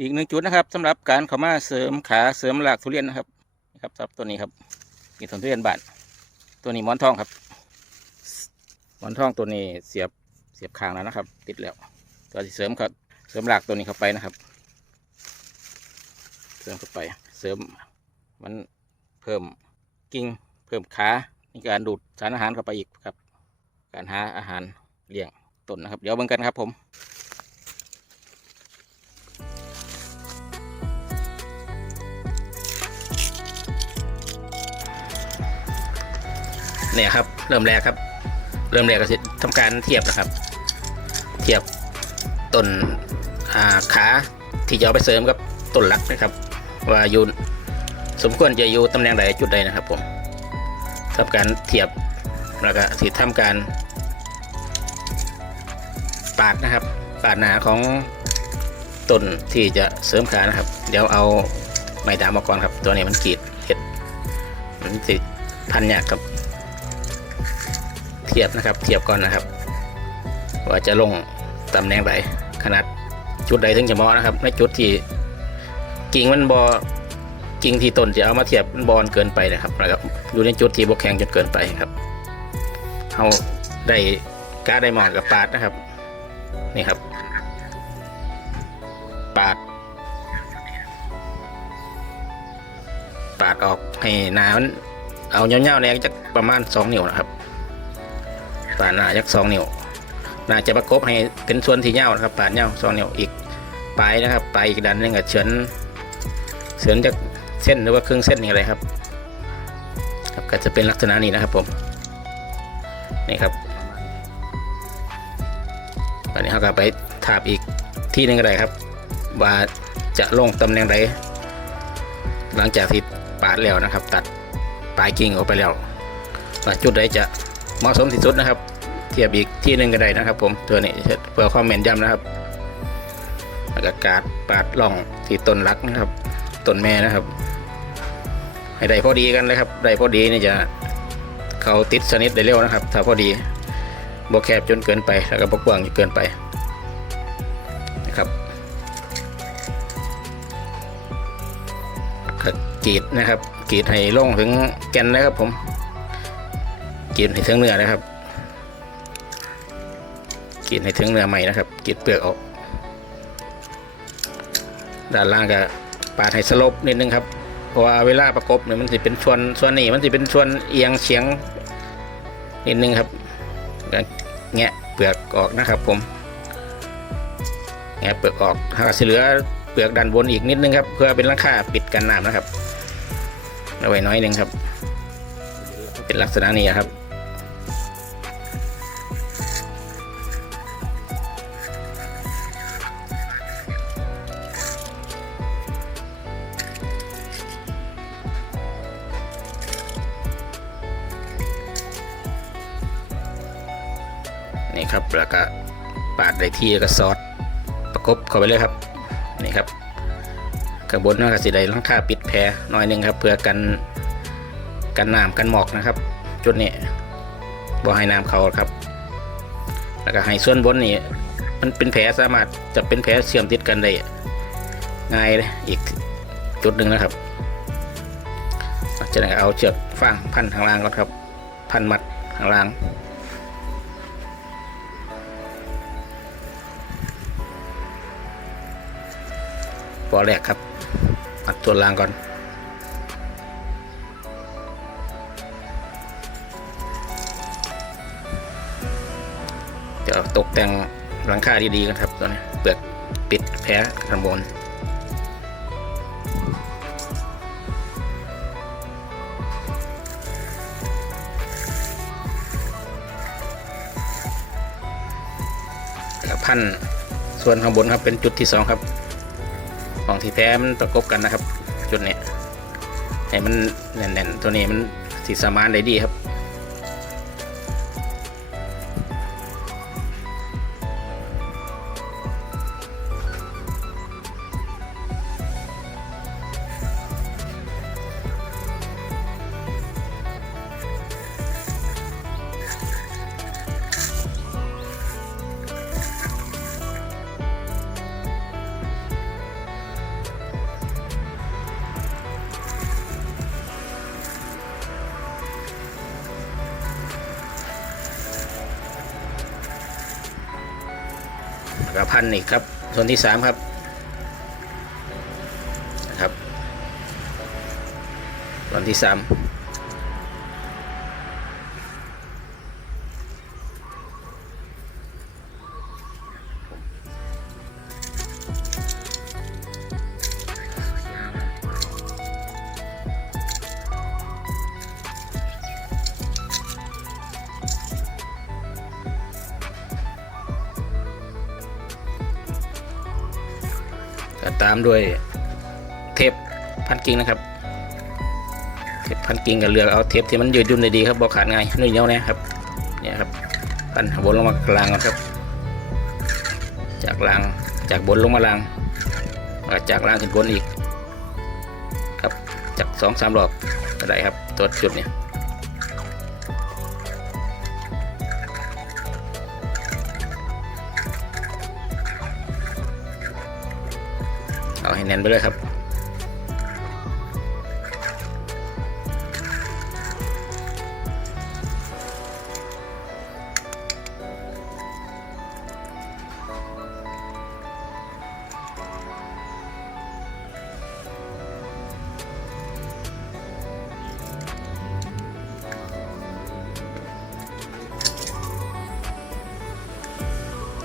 อีกหนึ่งจุดนะครับสำหรับการเข้ามาเสริมขาเสริมหลากทุเรียนนะครับนะครับสำหรับตัวนี้ครับมีทุเรียนบานตัวนี้หมอนทองครับหมอนทองตัวนี้เสียบเสียบคางแล้วนะครับ ติดแล้วตัวที่เสริมครับเสริมหลากตัวนี้เข้าไปนะครับ เสริมเข้าไป เสริมมันเพิ่มกิ่งเพิ่มขาในการดูดสารอาหารเข้าไปอีกครับ การหาอาหารเลี้ยงต้นนะครับ เดี๋ยวเบิ่งกันครับผม เนี่ยครับ เริ่มแรกครับ เริ่มแรกก็จะทำการเทียบนะครับ เทียบต้นาขาที่จะเอาไปเสริมกับต้นหลักนะครับ ว่าอยู่สมควรจะอยู่ตำแหน่งใดจุดใดนะครับผมทำการเทียบแล้วก็สิทำการปาดนะครับปาดหนาของต้นที่จะเสริมขานะครับ เดี๋ยวเอาไม้ดามมาก่อนครับ ตัวนี้มันกรีดเห็ดมันสิพันยากครับ ทียบนะครับ เทียบก่อนนะครับ ว่าจะลงตำแหน่งใดขนาดจุดใดถึงจะเหมาะนะครับในจุดที่กิ่งมันบอกิ่งที่ต้นจะเอามาเทียบมันบอลเกินไปนะครับนะครับ อยู่ในจุดที่บกแข็งจนเกินไปครับเอาได้กล้าได้หมอนกับปาดนะครับ นี่ครับ ปาด ปาดออกให้นามันเอาเงาๆแรงจะประมาณสองนิ้วนะครับ ปาดหน้ายักสองนิ้วน่าจะประกบให้เป็นส่วนที่เงานะครับปาดเงาสองนิ้วอีกปลายนะครับปลายอีกดันนึงกับเฉือนเฉือนจากเส้นหรือว่าครึ่งเส้นนี่อะไรครับครับก็จะเป็นลักษณะนี้นะครับผมนี่ครับตอนนี้เขาก็ไปทาบอีกที่นึงก็ได้ครับ ว่าจะลงตำแหน่งใดหลังจากที่ปาดแล้วนะครับ ตัดปลายกิ่งออกไปแล้วว่าจุดใดจะ เหมาะสมที่สุดนะครับ เทียบอีกที่หนึ่งก็ได้นะครับ ผมตัวนี้เพื่อความแม่นยำนะครับแล้วก็กาดปาดล่องที่ต้นรักนะครับต้นแม่นะครับ ให้ได้พอดีกันเลยครับได้พอดีนี่จะเขาติดสนิทได้เร็วนะครับ ถ้าพอดีบกแคบจนเกินไปแล้วก็บกกว้างจนเกินไปนะครับกรีดนะครับกรีดให้ลงถึงแกนนะครับผม กรีดให้ถึงเนื้อนะครับกรีดให้ถึงเนื้อใหม่นะครับกรีดเปลือกออก ด้านล่างก็ปาดให้สลบนิดนึงครับเพราะว่าเวลาประกบเนี่ยมันจะเป็นส่วนส่วนนี้มันจะเป็นส่วนเอียงเฉียงนิดนึงครับแงะเปลือกออกนะครับ ผมแงะเปลือกออกถ้าเหลือเปลือกด้านบนอีกนิดนึงครับ เพื่อเป็นราคาปิดกันน้ำนะครับเอาไว้น้อยนึงครับ เป็นลักษณะนี้ครับ นี่ครับแล้วก็ปาดได้ที่แล้วก็ซอสประกบเข้าไปเลยครับนี่ครับข้างบนน่าจะสีได้ลังค่าปิดแพรหน่อยหนึงครับ เพื่อกันกันน้ำกันหมอกนะครับ จุดนี้บ่ให้น้ำเขาครับ แล้วก็ให้ส่วนบนนี่มันเป็นแผลสามารถจะเป็นแผลเชื่อมติดกันได้ง่ายเลยอีกจุดหนึ่งนะครับจะเอาเชือกฟางพันทางล่างก่อนครับ พันมัดทางล่าง อแรกครับอัดตัวรางก่อน เดี๋ยวตกแต่งหลังคาดีๆกันครับตัวนี้เปลือกปิดแพ้ข้างบนแล้วก็พันส่วนข้างบนครับเป็นจุดที่สองครับ ที่แท้มันประกบกันนะครับ จุดเนี้ยให้มันแน่นๆ ตัวนี้มันสีสามานได้ดีครับ แล้วก็พันอีกครับ ส่วนที่สามครับนะครับส่วนที่สาม ก็ตามด้วยเทปพันกิ่งนะครับ เทปพันกิ่งก็เลือเอาเทปที่มันยืดยุ่นได้ดีครับบอกขาดง่ายนุ่ยเหนียนะครับเนี่ยครับพันบนลงมากลางครับ จากล่างจากบนลงมาล่างจากล่างขึ้นบนอีก ครับจากสองสามรอบก็ได้ครับตัวจุดเนี่ย เอาให้แน่นไปเลยครับ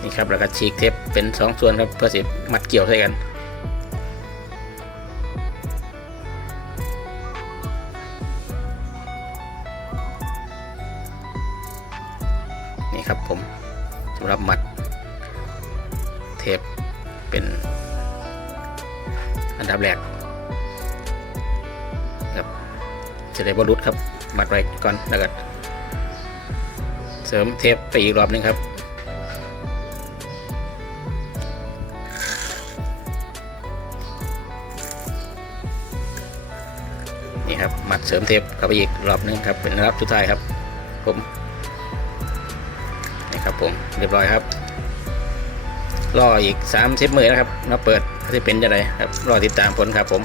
นี่ครับแล้วก็ฉีกเทปเป็นสองส่วนครับเพื่อสิมัดเกี่ยวใส่กัน นี่ครับผมสำหรับมัดเทปเป็นอันดับแรกครับจะได้บรรุษครับมัดไว้ก่อนแล้วก็เสริมเทปไปอีกรอบหนึงครับนี่ครับมัดเสริมเทปเข้าไปอีกรอบหนึงครับเป็นรอบสุดท้ายครับผม นี่ครับผมเรียบร้อยครับ รออีก3ามสิบมือนะครับมาเปิดจะเป็นจะไรครับรอติดตามผลครับผม